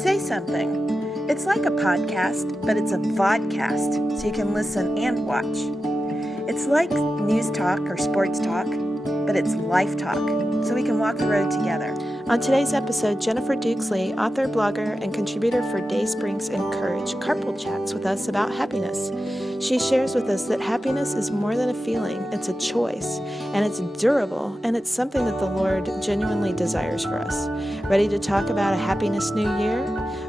Say something. It's like a podcast, but it's a vodcast, so you can listen and watch. It's like news talk or sports talk, but it's life talk, so we can walk the road together. On today's episode, Jennifer Dukesley, author, blogger, and contributor for Daysprings and Courage, Carpool chats with us about happiness. She shares with us that happiness is more than a feeling, it's a choice, and it's durable, and it's something that the Lord genuinely desires for us. Ready to talk about a Happy-ness New Year?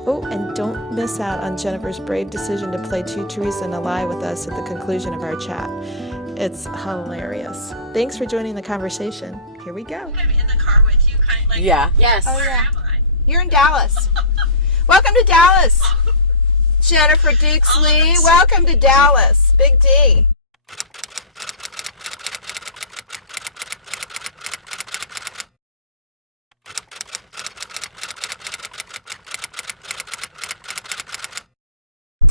Oh, and don't miss out on Jennifer's brave decision to play Two Truths and a Lie with us at the conclusion of our chat. It's hilarious. Thanks for joining the conversation. Here we go. I'm in the car with you, kind of like. Yeah. Yes. Where am I? You're in Dallas. Welcome to Dallas. Jennifer Dukesley, welcome to Dallas. Big D.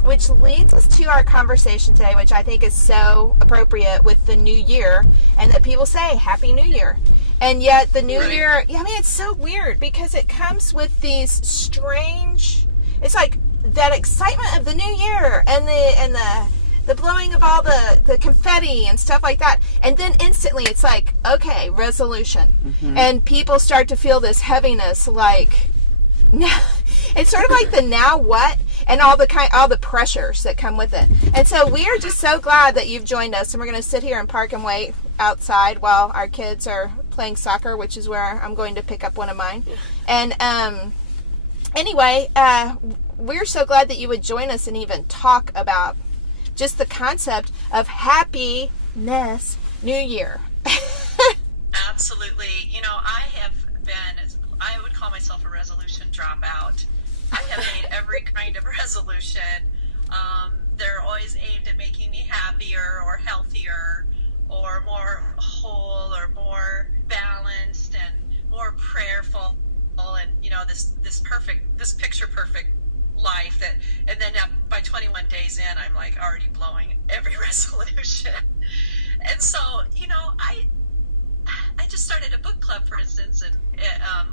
Which leads us to our conversation today, which I think is so appropriate with the new year, and that people say Happy New Year. And yet the new year, I mean, it's so weird because it comes with these strange, it's like that excitement of the new year and the blowing of all the confetti and stuff like that. And then instantly it's like, okay, resolution. Mm-hmm. And people start to feel this heaviness, like, now, it's sort of like the now what? And all the pressures that come with it. And so we are just so glad that you've joined us, and we're going to sit here and park and wait outside while our kids are playing soccer, which is where I'm going to pick up one of mine. And anyway, we're so glad that you would join us and even talk about just the concept of Happy-ness New Year. Absolutely. You know, I would call myself a resolution dropout. I have made every kind of resolution. They're always aimed at making me happier or healthier or more whole or more balanced and more prayerful, and you know, this picture perfect life that, and then by 21 days in, I'm like already blowing every resolution. And so, you know, I just started a book club, for instance, and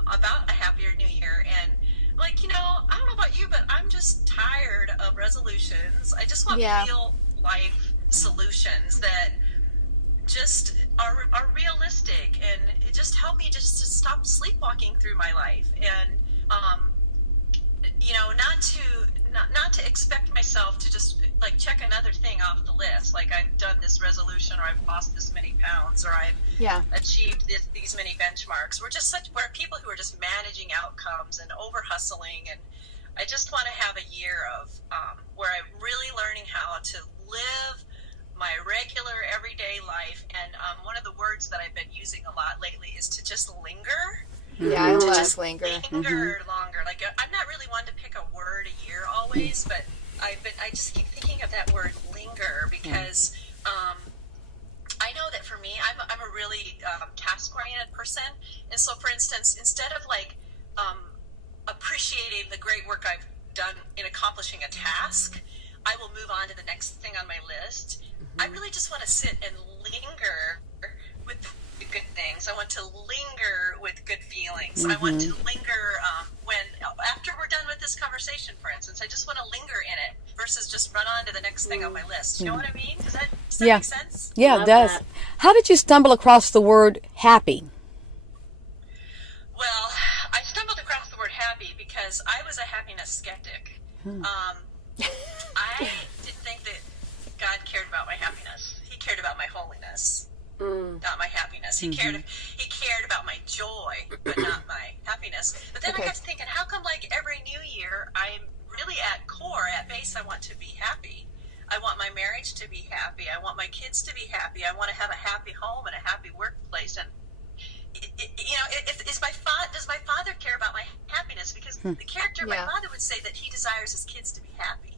about a happier new year. And like, you know, I don't know about you, but I'm just tired of resolutions. I just want real life solutions that just are realistic, and it just help me just to stop sleepwalking through my life, and you know, not to expect myself to just like check another thing off the list, like I've done this resolution, or I've lost this many pounds, or I've achieved these many benchmarks. We're people who are just managing outcomes and over hustling, and I just want to have a year of where I'm really learning how to live my regular everyday life. And one of the words that I've been using a lot lately is to just linger. Yeah, I love just linger. Linger longer. Like, I'm not really one to pick a word a year always, but I just keep thinking of that word linger because I know that for me, I'm a really task-oriented person. And so, for instance, instead of like appreciating the great work I've done in accomplishing a task, I will move on to the next thing on my list. Mm-hmm. I really just want to sit and linger with the good things. I want to linger with good feelings. Mm-hmm. I want to linger after we're done with this conversation, for instance. I just want to linger in it versus just run on to the next thing on my list. You know what I mean? Does that make sense? Yeah, it does. That. How did you stumble across the word happy? Well, I stumbled across the word happy because I was a happiness skeptic. I didn't think that God cared about my happiness. He cared about my holiness, not my happiness. He cared about my joy, but not my happiness. But then I got to thinking, how come like every new year, I'm really at base, I want to be happy. I want my marriage to be happy. I want my kids to be happy. I want to have a happy home and a happy workplace. And does my father care about my happiness? Because the character of my father would say that he desires his kids to be happy.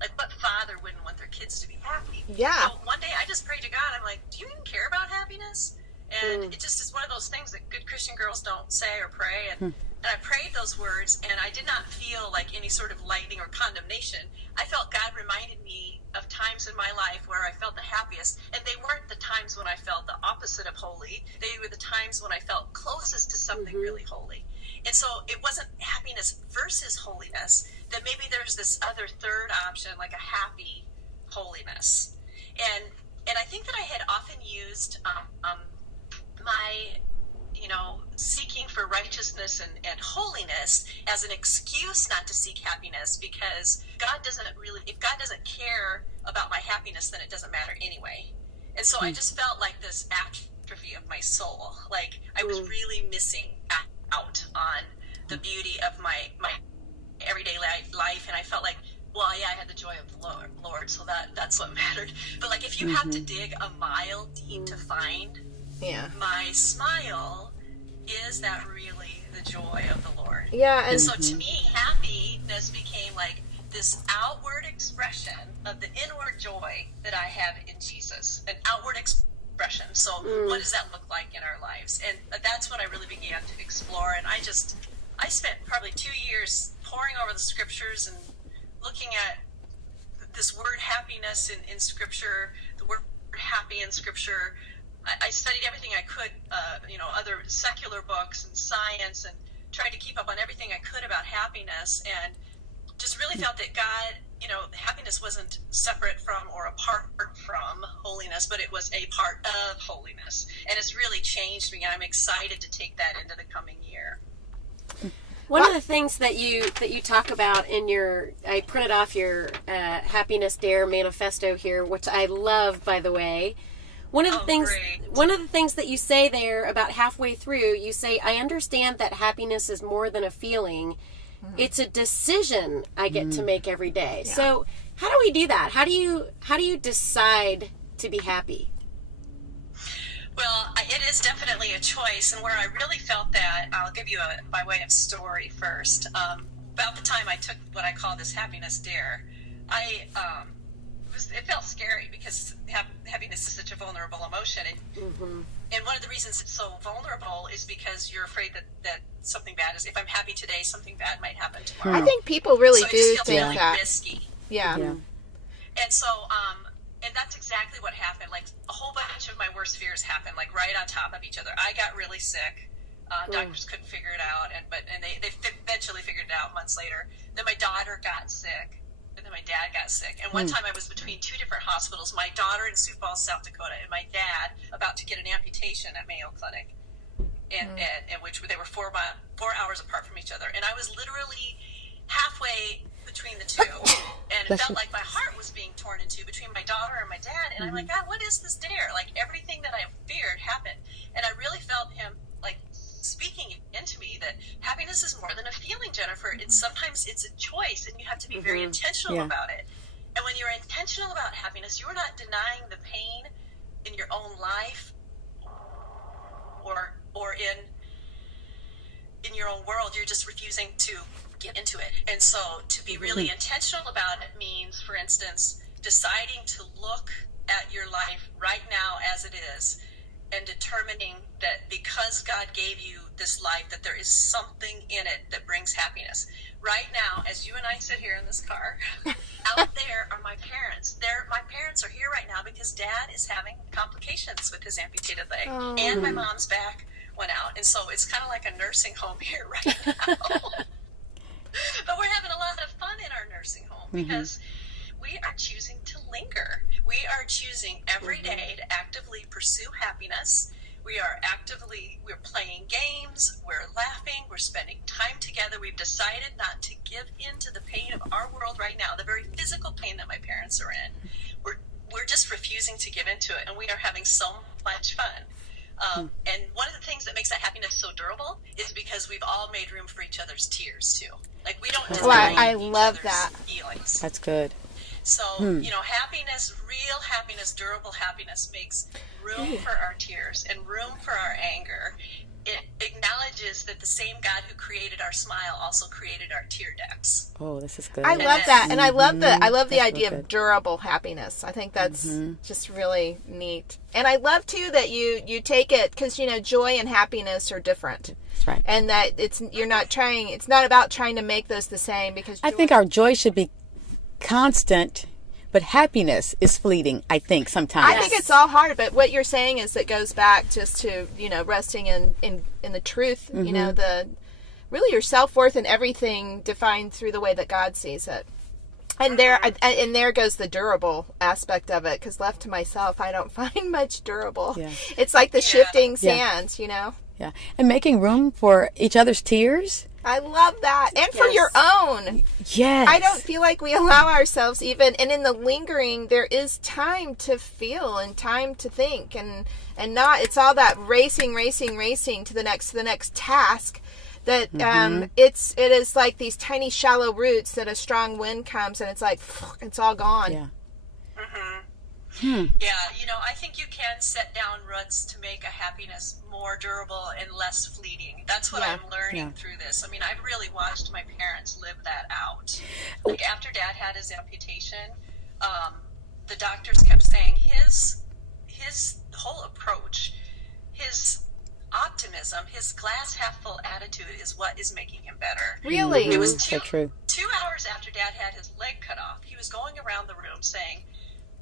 Like, what father wouldn't want their kids to be happy? Yeah. So one day I just prayed to God. I'm like, do you even care about happiness? And it just is one of those things that good Christian girls don't say or pray. And I prayed those words, and I did not feel like any sort of lightning or condemnation. I felt God reminded me of times in my life where I felt the happiest, and they weren't the times when I felt the opposite of holy. They were the times when I felt closest to something really holy. And so it wasn't happiness versus holiness, that maybe there's this other third option, like a happy holiness. And I think that I had often used my, seeking for righteousness and holiness as an excuse not to seek happiness, because if God doesn't care about my happiness, then it doesn't matter anyway. And so I just felt like this atrophy of my soul, like I was really missing out on the beauty of my everyday life, and I felt like, well, yeah, I had the joy of the Lord, so that's what mattered. But like, if you have to dig a mile deep to find my smile, is that really the joy of the Lord? Yeah, and so to me, happiness became like this outward expression of the inward joy that I have in Jesus, an outward expression. So what does that look like in our lives? And that's what I really began to explore. And I spent probably 2 years poring over the scriptures and looking at this word happiness in scripture, the word happy in scripture. I studied everything I could, other secular books and science, and tried to keep up on everything I could about happiness, and just really felt that God, happiness wasn't separate from or apart from holiness, but it was a part of holiness. And it's really changed me, and I'm excited to take that into the coming year. One of the things that you talk about in I printed off your Happy-ness Dare manifesto here, which I love, by the way. One of the things that you say there about halfway through, you say, I understand that happiness is more than a feeling. It's a decision I get to make every day. Yeah. So how do we do that? How do you decide to be happy? Well, it is definitely a choice, and where I really felt that, I'll give you by way of story first. About the time I took what I call this Happy-ness Dare, it felt scary, because happiness is such a vulnerable emotion, and one of the reasons it's so vulnerable is because you're afraid that something bad is. If I'm happy today, something bad might happen tomorrow. I think people really do think really that. Risky. Yeah. And so, and that's exactly what happened. Like, a whole bunch of my worst fears happened, like right on top of each other. I got really sick. Doctors couldn't figure it out, and they eventually figured it out months later. Then my daughter got sick. And then my dad got sick. And one time I was between two different hospitals, my daughter in Sioux Falls, South Dakota, and my dad about to get an amputation at Mayo Clinic, and which they were 4 hours apart from each other. And I was literally halfway between the two, and it felt like my heart was being torn in two between my daughter and my dad. And I'm like, God, what is this dare? Like, everything that I feared happened. And I really felt him, like, speaking into me that happiness is more than a feeling, Jennifer. Sometimes it's a choice, and you have to be very intentional about it. And when you're intentional about happiness, you're not denying the pain in your own life or in your own world. You're just refusing to get into it. And so to be really intentional about it means, for instance, deciding to look at your life right now as it is, and determining that because God gave you this life, that there is something in it that brings happiness. Right now, as you and I sit here in this car, out there are my parents. My parents are here right now because Dad is having complications with his amputated leg, and my mom's back went out. And so it's kind of like a nursing home here right now. But we're having a lot of fun in our nursing home because we are choosing to linger. We are choosing every day to actively pursue happiness. We're playing games, we're laughing, we're spending time together. We've decided not to give in to the pain of our world right now, the very physical pain that my parents are in. We're just refusing to give into it, and we are having so much fun. And one of the things that makes that happiness so durable is because we've all made room for each other's tears too. Like, we don't deny each other's feelings. That's good. So, happiness, real happiness, durable happiness makes room for our tears and room for our anger. It acknowledges that the same God who created our smile also created our tear ducts. Oh, this is good. I love that. And I love the idea of durable happiness. I think that's just really neat. And I love too that you take it, because joy and happiness are different. That's right. And that it's not about trying to make those the same, because I think our joy should be constant, but happiness is fleeting, I think, sometimes. I think it's all hard, but what you're saying is it goes back just to, resting in the truth, really your self-worth and everything defined through the way that God sees it. And there goes the durable aspect of it, because left to myself, I don't find much durable. Yeah. It's like the shifting sands, you know? Yeah. And making room for each other's tears. I love that. And for your own. Yes. I don't feel like we allow ourselves even, and in the lingering, there is time to feel and time to think, and not, it's all that racing to the next task. That it is like these tiny shallow roots that a strong wind comes and it's like it's all gone. Yeah. Yeah, I think you can set down roots to make a happiness more durable and less fleeting. That's what I'm learning through this. I mean, I've really watched my parents live that out. Like after Dad had his amputation, the doctors kept saying his whole approach, his optimism, his glass half full attitude is what is making him better. Really? It was so true. 2 hours after Dad had his leg cut off, he was going around the room saying,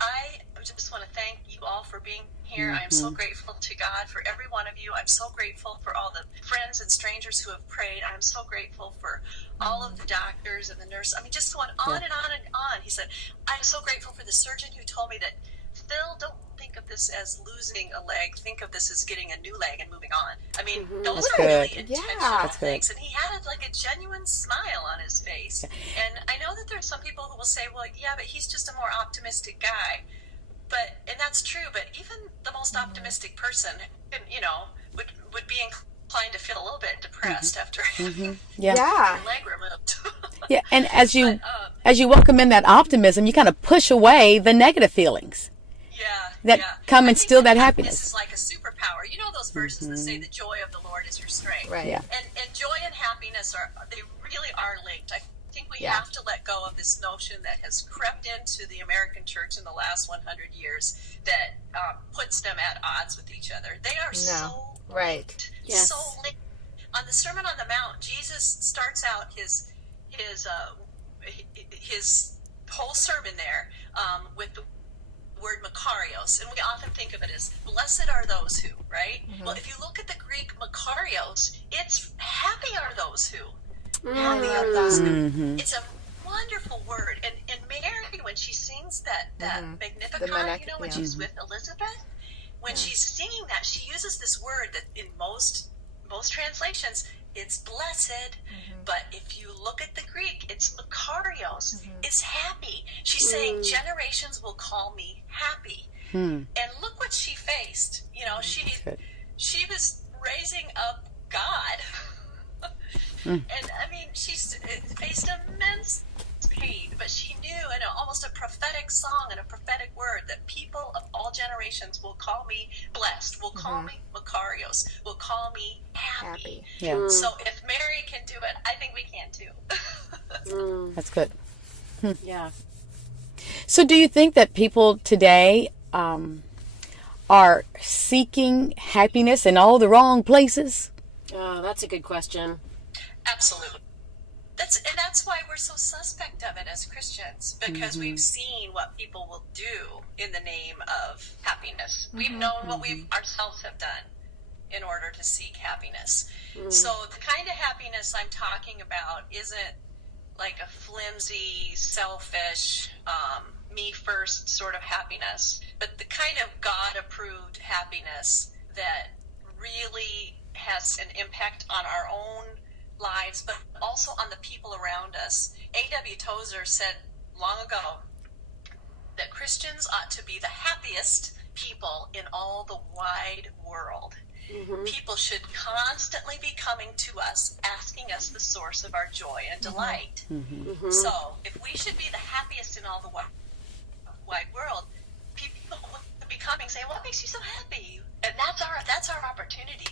I just want to thank you all for being here. I am so grateful to God for every one of you. I'm so grateful for all the friends and strangers who have prayed. I'm so grateful for all of the doctors and the nurses. I mean, just going on and on and on. He said, I'm so grateful for the surgeon who told me that, Phil, don't think of this as losing a leg. Think of this as getting a new leg and moving on. I mean, those are really intentional things. And he had a genuine smile on his face. Yeah. And I know that there's some people who will say, well, yeah, but he's just a more optimistic guy. And that's true, but even the most optimistic person, would be inclined to feel a little bit depressed after having your leg removed. Yeah, and as you welcome in that optimism, you kind of push away the negative feelings. Come and steal that happiness. Is like a superpower. You know those verses that say the joy of the Lord is your strength. Right. Yeah. And joy and happiness they really are linked. I think we have to let go of this notion that has crept into the American church in the last 100 years that puts them at odds with each other. They are so linked. Yes. So linked. On the Sermon on the Mount, Jesus starts out his whole sermon there with the word makarios, and we often think of it as blessed are those who, right? Well, if you look at the Greek makarios, it's happy are those who. Happy are those who. It's a wonderful word. And Mary, when she sings that Magnificat, when she's with Elizabeth, when she's singing that, she uses this word that in most translations, it's blessed, but if you look at the Greek, it's makarios. It's happy. She's saying generations will call me happy. And look what she faced. She was raising up God. And I mean, she's faced immense pain, but she knew in almost a prophetic song and a prophetic word that people of all generations will call me blessed, will call me makarios, will call me happy. Yeah. So if Mary can do it, I think we can too. That's good. Yeah. So do you think that people today are seeking happiness in all the wrong places? Oh, that's a good question. Absolutely. That's why we're so suspect of it as Christians, because we've seen what people will do in the name of happiness. We've known what we ourselves have done in order to seek happiness. So the kind of happiness I'm talking about isn't like a flimsy, selfish, me first sort of happiness, but the kind of God-approved happiness that really has an impact on our own lives, but also on the people around us. A.W. Tozer said long ago that Christians ought to be the happiest people in all the wide world. People should constantly be coming to us, asking us the source of our joy and delight. So if we should be the happiest in all the wide world, people would be coming saying, what makes you so happy? And that's our opportunity.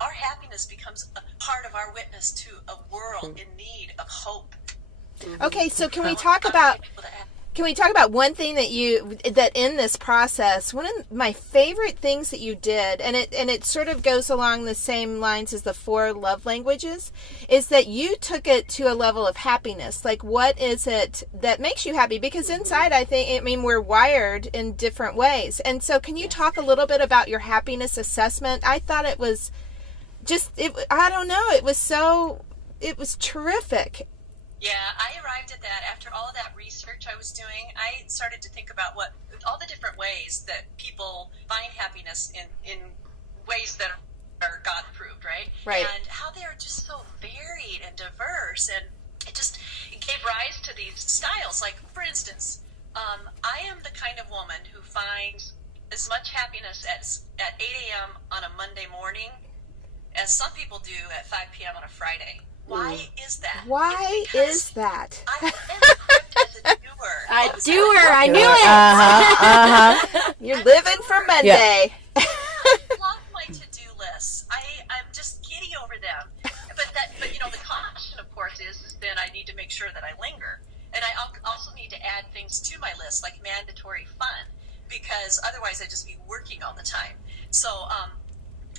Our happiness becomes a part of our witness to a world in need of hope. Okay, so can we talk about one thing that in this process, one of my favorite things that you did, and it sort of goes along the same lines as the 4 love languages, is that you took it to a level of happiness. Like, what is it that makes you happy? Because inside, we're wired in different ways. And so can you talk a little bit about your happiness assessment? I thought it was I don't know, it was terrific. Yeah, I arrived at that after all of that research I was doing. I started to think about all the different ways that people find happiness in ways that are God approved, right? Right. And how they are just so varied and diverse, and it gave rise to these styles. Like, for instance, I am the kind of woman who finds as much happiness at 8 a.m. on a Monday morning as some people do at 5 p.m. on a Friday. Why is that? Why is that? I am equipped as a doer. A doer, I knew it. You're living for Monday. I love my to-do lists. I'm just giddy over them. But you know, the caution, of course, is then I need to make sure that I linger. And I also need to add things to my list, like mandatory fun, because otherwise I'd just be working all the time. So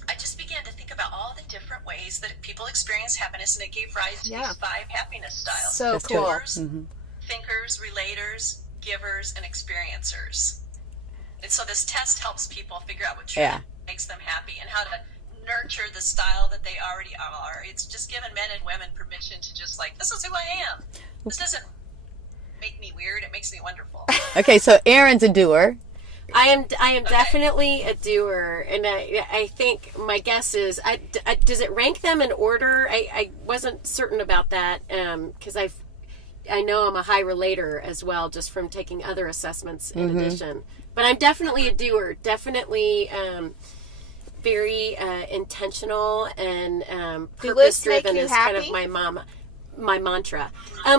I just began to think about all the different ways that people experience happiness, and it gave rise to these 5 happiness styles. So cool. Doers, thinkers, relators, givers, and experiencers. And so this test helps people figure out what truly makes them happy and how to nurture the style that they already are. It's just giving men and women permission to just this is who I am. This doesn't make me weird. It makes me wonderful. Okay, so Erin's a doer. I am definitely a doer, and I think my guess is, does it rank them in order? I wasn't certain about that because I know I'm a high relator as well, just from taking other assessments in addition. But I'm definitely a doer, definitely very intentional and purpose-driven is kind of my mantra.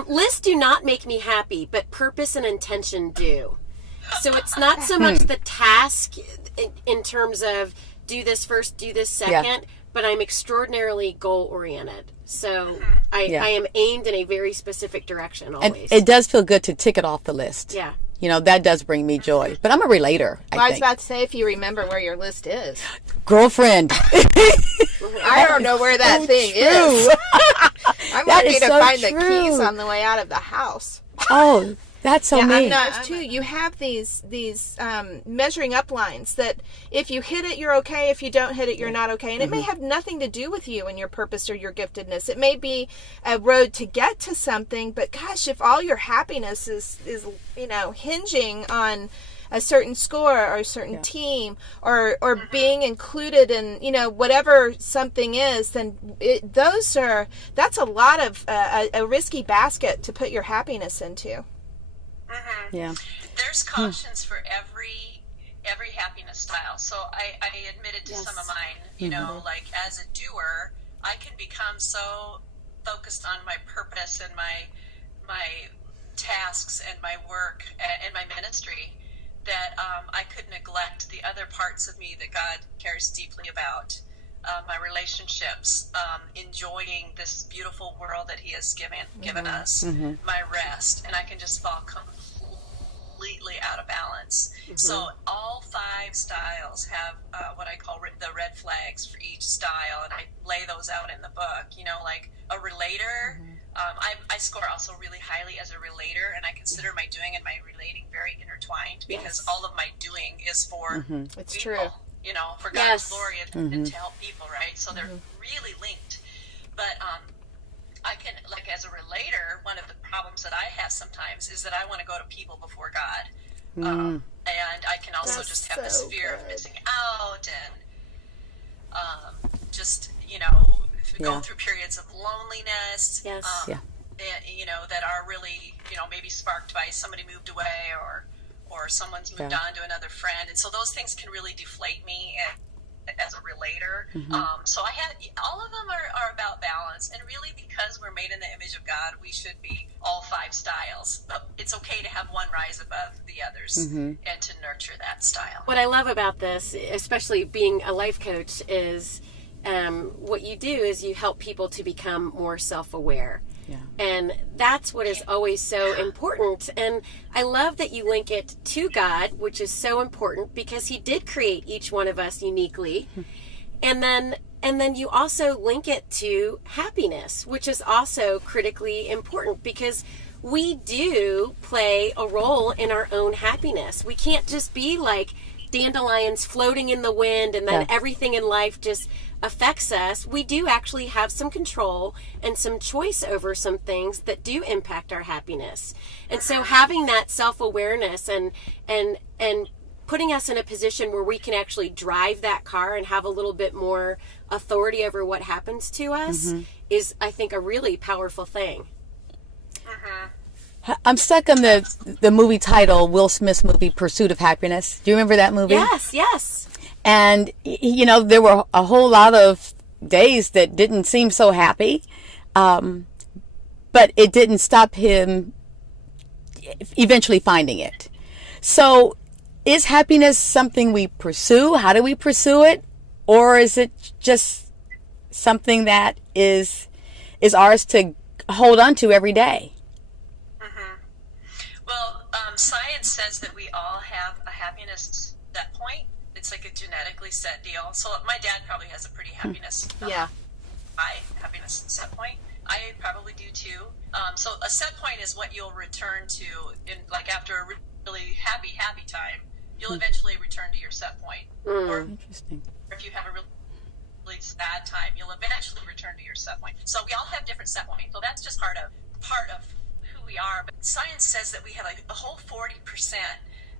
Lists do not make me happy, but purpose and intention do. So it's not so much the task in terms of do this first, do this second, but I'm extraordinarily goal-oriented. So I am aimed in a very specific direction always. And it does feel good to tick it off the list. Yeah. You know, that does bring me joy. But I'm a relator, I was about to say, if you remember where your list is. Girlfriend. I don't know where that thing is. I'm lucky to find the keys on the way out of the house. Oh, that's so mean. Too. You have these measuring up lines that if you hit it, you're okay. If you don't hit it, you're not okay. And it may have nothing to do with you and your purpose or your giftedness. It may be a road to get to something. But gosh, if all your happiness is hinging on a certain score or a certain team or being included in whatever something is, then that's a lot of a risky basket to put your happiness into. Yeah. There's cautions for every happiness style. So I admitted to some of mine, like as a doer, I can become so focused on my purpose and my tasks and my work and my ministry that I could neglect the other parts of me that God cares deeply about. My relationships, enjoying this beautiful world that He has given us, my rest, and I can just fall completely out of balance. So all 5 styles have what I call the red flags for each style, and I lay those out in the book. Like a relator, I score also really highly as a relator, and I consider my doing and my relating very intertwined because all of my doing is for It's people. true. For God's glory and to help people, right? So they're really linked. But I can, as a relator, one of the problems that I have sometimes is that I want to go to people before God. And I can also just have this fear of missing out and go through periods of loneliness. That are really, maybe sparked by somebody moved away or someone's moved on to another friend. And so those things can really deflate me as a relator. So all of them are about balance. And really, because we're made in the image of God, we should be all 5 styles. But it's okay to have one rise above the others and to nurture that style. What I love about this, especially being a life coach, is what you do is you help people to become more self-aware. Yeah. And that's what is always so important. And I love that you link it to God, which is so important because He did create each one of us uniquely. And then you also link it to happiness, which is also critically important because we do play a role in our own happiness. We can't just be like dandelions floating in the wind, and then everything in life just affects us, we do actually have some control and some choice over some things that do impact our happiness. And so having that self-awareness and putting us in a position where we can actually drive that car and have a little bit more authority over what happens to us is, I think, a really powerful thing. I'm stuck on the movie title, Will Smith's movie, Pursuit of Happiness. Do you remember that movie? Yes. And, you know, there were a whole lot of days that didn't seem so happy. But it didn't stop him eventually finding it. So is happiness something we pursue? How do we pursue it? Or is it just something that is ours to hold on to every day? Well, science says that we all have a happiness set point. It's like a genetically set deal. So my dad probably has a pretty happiness high happiness set point. I probably do too. So a set point is what you'll return to in, like, after a really happy time. You'll eventually return to your set point. Or Interesting. if you have a really sad time, you'll eventually return to your set point. So we all have different set points. So that's just part of who we are. But science says that we have like a whole 40%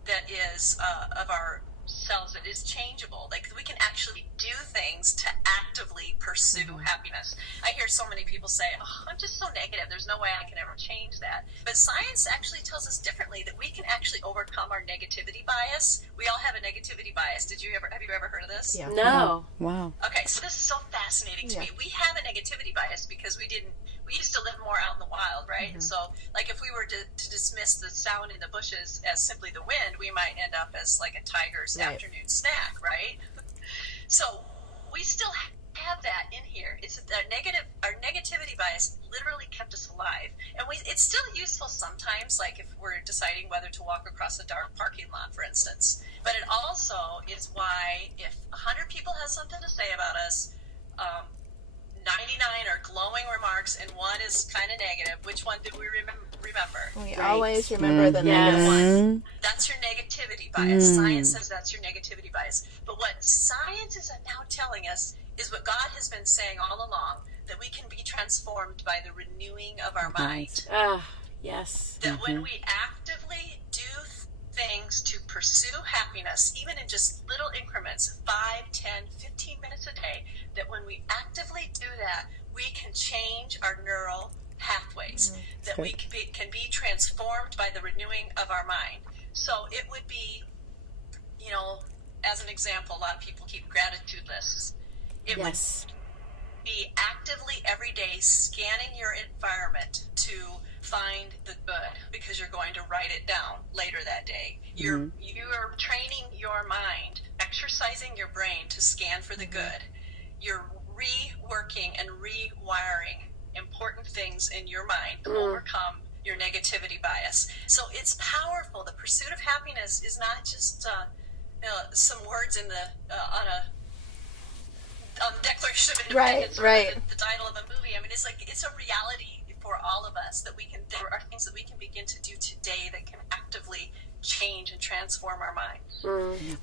that is of our selves that is changeable. Like, we can actually do things to actively pursue happiness. I hear so many people say, "Oh, I'm just so negative. There's no way I can ever change that." But science actually tells us differently, that we can actually overcome our negativity bias. We all have a negativity bias. Have you ever heard of this? Yeah. No. Wow. Okay, so this is so fascinating to me. We have a negativity bias because we used to live more out in the wild, right? And so, like, if we were to dismiss the sound in the bushes as simply the wind, we might end up as like a tiger's afternoon snack, right? So we still have that in here. It's our negativity bias literally kept us alive. And it's still useful sometimes, like if we're deciding whether to walk across a dark parking lot, for instance. But it also is why if 100 people have something to say about us, 99 are glowing remarks and one is kind of negative, which one do we remember? We always remember the negative one. That's your negativity bias. Science says that's your negativity bias. But what science is now telling us is what God has been saying all along, that we can be transformed by the renewing of our mind. Yes. That when we actively do things to pursue happiness, even in just little increments, 5, 10, 15 minutes a day, that when we actively do that, we can change our neural pathways, that we can be transformed by the renewing of our mind. So it would be, you know, as an example, a lot of people keep gratitude lists. It would be actively every day scanning your environment to find the good, because you're going to write it down later that day. You're training your mind, exercising your brain to scan for the good. You're reworking and rewiring important things in your mind to overcome your negativity bias. So it's powerful. The pursuit of happiness is not just some words in the on the Declaration of Independence, or the title of a movie. I mean, it's a reality for all of us, that there are things that we can begin to do today that can actively change and transform our minds.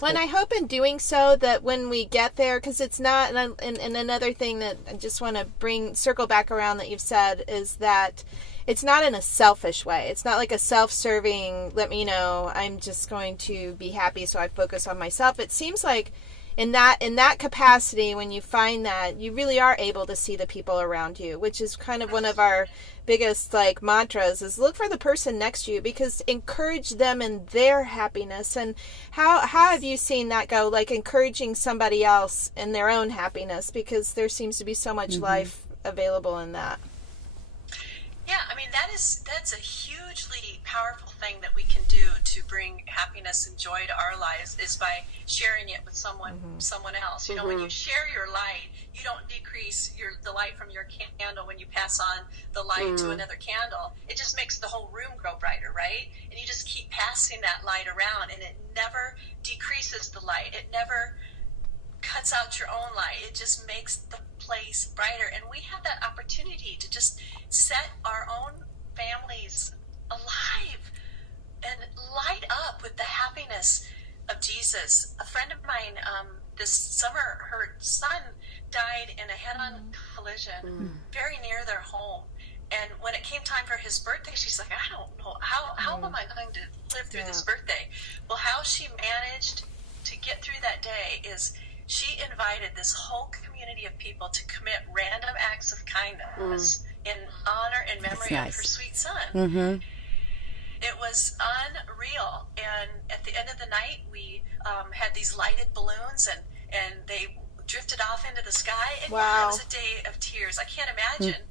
Well, and I hope in doing so that when we get there, because it's not, and another thing that I just want to circle back around that you've said, is that it's not in a selfish way. It's not like a self-serving, I'm just going to be happy so I focus on myself. It seems like in that capacity, when you find that, you really are able to see the people around you, which is kind of one of our biggest mantras, is look for the person next to you, because encourage them in their happiness. And how have you seen that go, like encouraging somebody else in their own happiness, because there seems to be so much life available in that? Yeah, I mean, that's a hugely powerful thing that we can do to bring happiness and joy to our lives, is by sharing it with someone else. You know, when you share your light, you don't decrease the light from your candle when you pass on the light to another candle. It just makes the whole room grow brighter, right? And you just keep passing that light around, and it never decreases the light. It never cuts out your own light. It just makes the place brighter. And we have that opportunity to just set our own families alive and light up with the happiness of Jesus. A friend of mine this summer, her son died in a head-on collision very near their home. And when it came time for his birthday, she's like, I don't know, how am I going to live through this birthday? Well, how she managed to get through that day is she invited this whole community of people to commit random acts of kindness in honor and memory of her sweet son. It was unreal. And at the end of the night, we had these lighted balloons, and they drifted off into the sky. And it was a day of tears. I can't imagine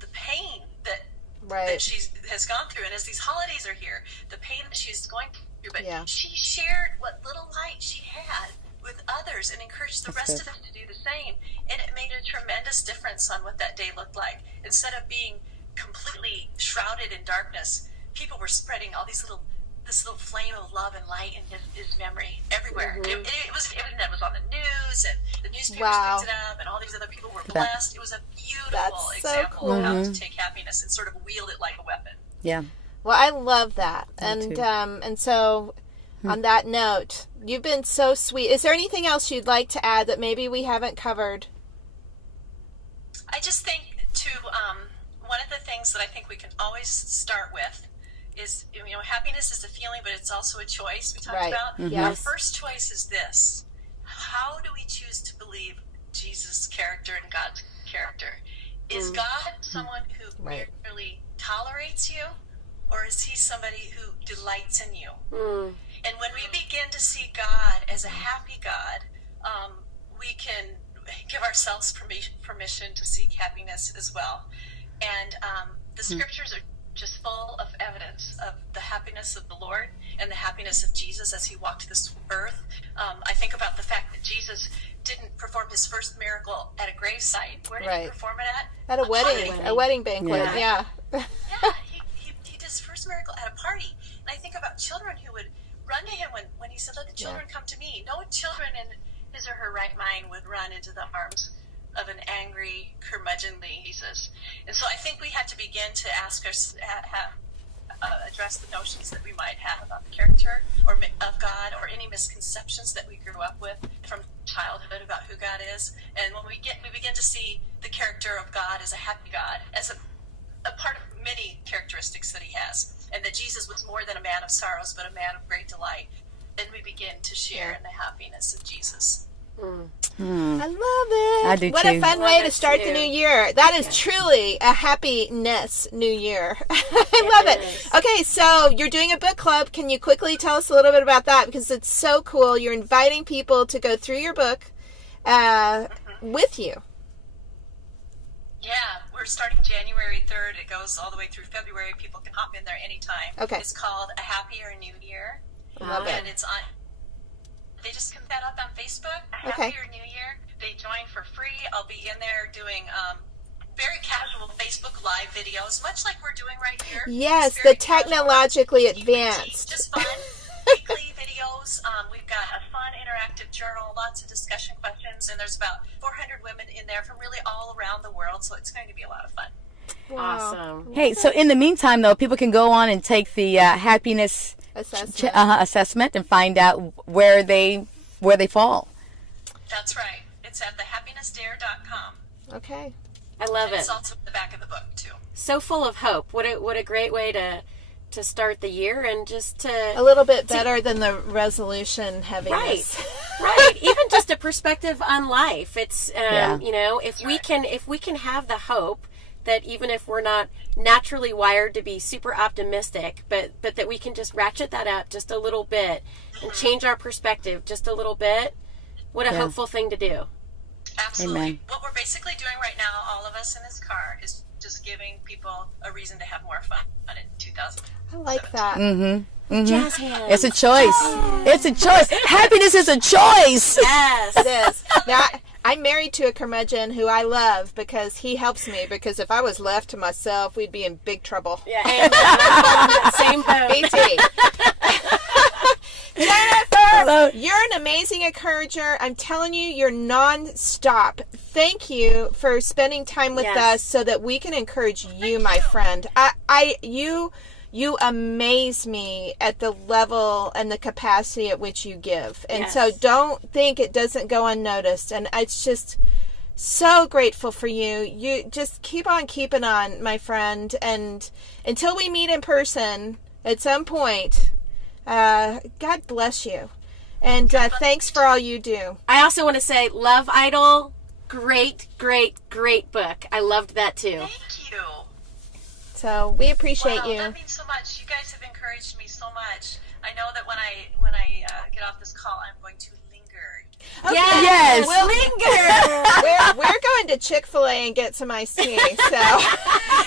the pain that she has gone through. And as these holidays are here, the pain that she's going through. But she shared what little light she had with others and encouraged the rest of them to do the same. And it made a tremendous difference on what that day looked like. Instead of being completely shrouded in darkness, people were spreading all this little flame of love and light in his memory everywhere. It was on the news, and the newspapers picked it up, and all these other people were blessed. It was a beautiful example of how to take happiness and sort of wield it like a weapon. Yeah. Well, I love that. And so on that note, you've been so sweet. Is there anything else you'd like to add that maybe we haven't covered? I just think, too, one of the things that I think we can always start with is, happiness is a feeling, but it's also a choice we talked about. Our first choice is this. How do we choose to believe Jesus' character and God's character? Is God someone who merely tolerates you, or is he somebody who delights in you? And when we begin to see God as a happy God, we can give ourselves permission to seek happiness as well. And the scriptures are just full of evidence of the happiness of the Lord and the happiness of Jesus as he walked this earth. I think about the fact that Jesus didn't perform his first miracle at a gravesite. Where did he perform it at? At a wedding banquet. Yeah, he did his first miracle at a party. And I think about children who would run to him when he said, "Let the children come to me." No children in his or her right mind would run into the arms of an angry, curmudgeonly Jesus. And so I think we had to begin to ask us, address the notions that we might have about the character or of God, or any misconceptions that we grew up with from childhood about who God is. And when we begin to see the character of God as a happy God, as a part of many characteristics that he has, and that Jesus was more than a man of sorrows, but a man of great delight, then we begin to share in the happiness of Jesus. I love it. I do what too. a fun way to start the new year. That is truly a Happy-ness New Year. I love it. Okay, so you're doing a book club. Can you quickly tell us a little bit about that? Because it's so cool. You're inviting people to go through your book with you. Yeah, we're starting January 3rd. It goes all the way through February. People can hop in there anytime. Okay. It's called A Happier New Year. Love it. And it's on... They just come that up on Facebook, A Happier New Year. They join for free. I'll be in there doing very casual Facebook Live videos, much like we're doing right here. Yes, the technologically advanced. Just fun weekly videos. We've got a fun interactive journal, lots of discussion questions, and there's about 400 women in there from really all around the world, so it's going to be a lot of fun. Wow. Awesome. Hey, so in the meantime, though, people can go on and take the happiness assessment and find out where they fall. That's right. It's at thehappinessdare.com. Okay. I love And it. it's also in the back of the book, too. So full of hope. What a great way to start the year, and just to A little bit better than the resolution heaviness. right. Even just a perspective on life. It's if we can have the hope that even if we're not naturally wired to be super optimistic, but that we can just ratchet that up just a little bit and change our perspective just a little bit. What a hopeful thing to do. Absolutely. Amen. What we're basically doing right now, all of us in this car, is just giving people a reason to have more fun in 2000. I like that. Jazz hands. It's a choice. It's a choice. Happiness is a choice. Yes. It is. Now, I'm married to a curmudgeon who I love because he helps me, because if I was left to myself, we'd be in big trouble. Yeah. And same boat. BT. Jennifer, you're an amazing encourager. I'm telling you, you're non-stop. Thank you for spending time with us so that we can encourage you, my friend. you amaze me at the level and the capacity at which you give. And Yes. so don't think it doesn't go unnoticed. And it's just so grateful for you. You just keep on keeping on, my friend. And until we meet in person at some point, God bless you. And thanks for all you do. I also want to say, Love Idol, great, great, great book. I loved that too. Thank you. So we appreciate Wow, you. that means so much. You guys have encouraged me so much. I know that when I get off this call, I'm going to linger. Okay. Yes. We'll linger. we're going to Chick-fil-A and get some iced tea. So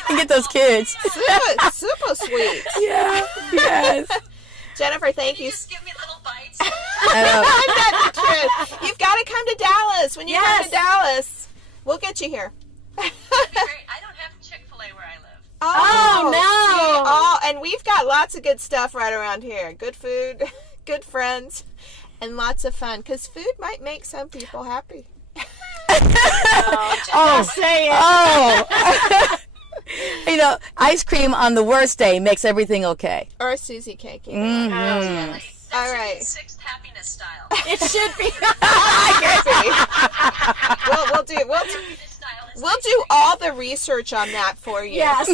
And get those kids. super sweet. Yeah. Yes. Jennifer, thank Can you. you just give me little bites? That's the truth. You've got to come to Dallas. When you come Yes. to Dallas, we'll get you here. That'd be great. I don't have Chick-fil-A where I live. Oh, no. And we've got lots of good stuff right around here. Good food, good friends, and lots of fun. Because food might make some people happy. Say it. Oh. You know, ice cream on the worst day makes everything okay. Or a Susie cake. Either. Mm-hmm. That All should right. be Sixth Happiness style. It should be. Happiness style is We'll do all the research on that for you. Yes.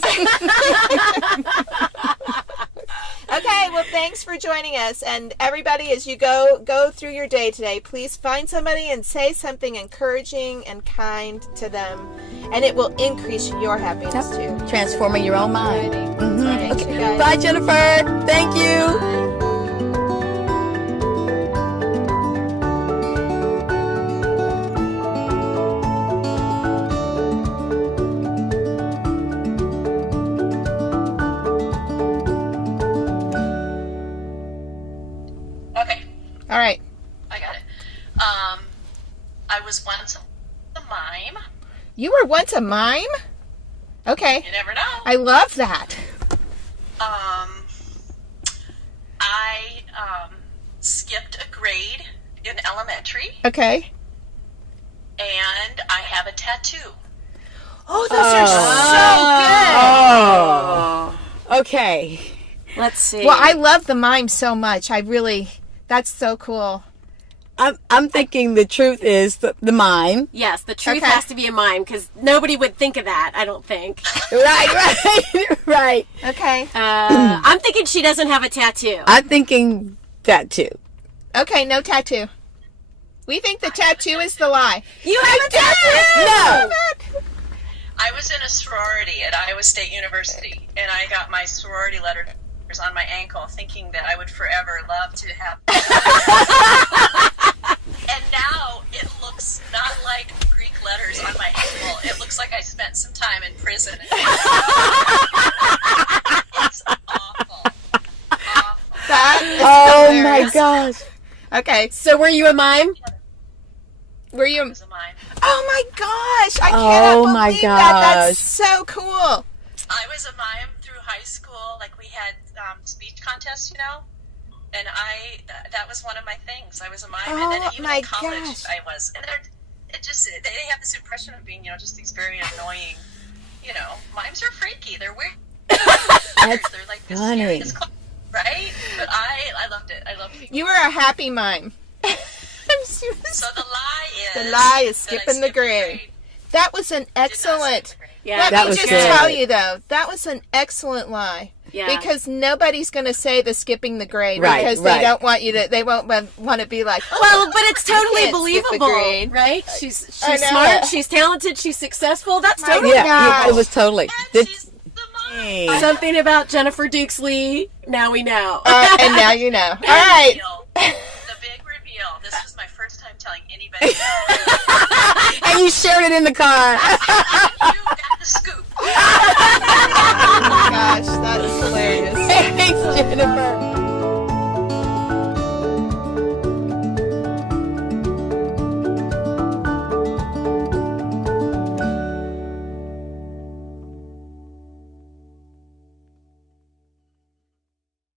Okay, well, thanks for joining us. And everybody, as you go through your day today, please find somebody and say something encouraging and kind to them. And it will increase your happiness, too. Transforming your own mind. Alrighty. Thanks, you guys. Bye, Jennifer. Thank you. Okay, All right. I got it. I was once a mime. You were once a mime? Okay. You never know. I love that. I skipped a grade in elementary, Okay. and I have a tattoo. Oh, those are so good. Oh. Okay. Let's see. Well, I love the mime so much. That's so cool. I'm thinking the truth is the mime. Yes, the truth Okay. has to be a mime because nobody would think of that, I don't think. Right. Right. Okay. I'm thinking she doesn't have a tattoo. I'm thinking that too. Okay, no tattoo. We think the tattoo is the lie. You have a tattoo! No. I was in a sorority at Iowa State University, and I got my sorority letters on my ankle, thinking that I would forever love to have. And now it looks not like Greek letters on my ankle. It looks like I spent some time in prison. It's awful. That is Oh hilarious. my gosh. Okay. So were you a mime? Were you? It was a mime. Oh my gosh! I Oh cannot my believe that. That's gosh. so cool. I was a mime through high school. Like, we had speech contests, you know? And that was one of my things. I was a mime. And then Oh, even my in college, gosh. I was. And they have this impression of being, just these very annoying, mimes are freaky. They're weird. That's They're like this funny. serious club, right? But I loved it. I loved it. You were a happy mime. I'm serious. So the lie is... The lie is that I skipping the skipped grade. That was an Did not skip excellent. the grade. Yeah, Let That me was just good. tell you though, that was an excellent lie. Yeah. Because nobody's going to say the skipping the grade Right, because right. they don't want you to. They won't want to be like, Well, but it's totally can't skip a believable, grade. right? She's I know. smart, she's talented, she's successful. That's My totally Yeah, gosh. it was totally. And she's the mime. something about Jennifer Dukesley. Now we know. and now you know. All right. The big reveal. This was my first time telling anybody. And you shared it in the car. You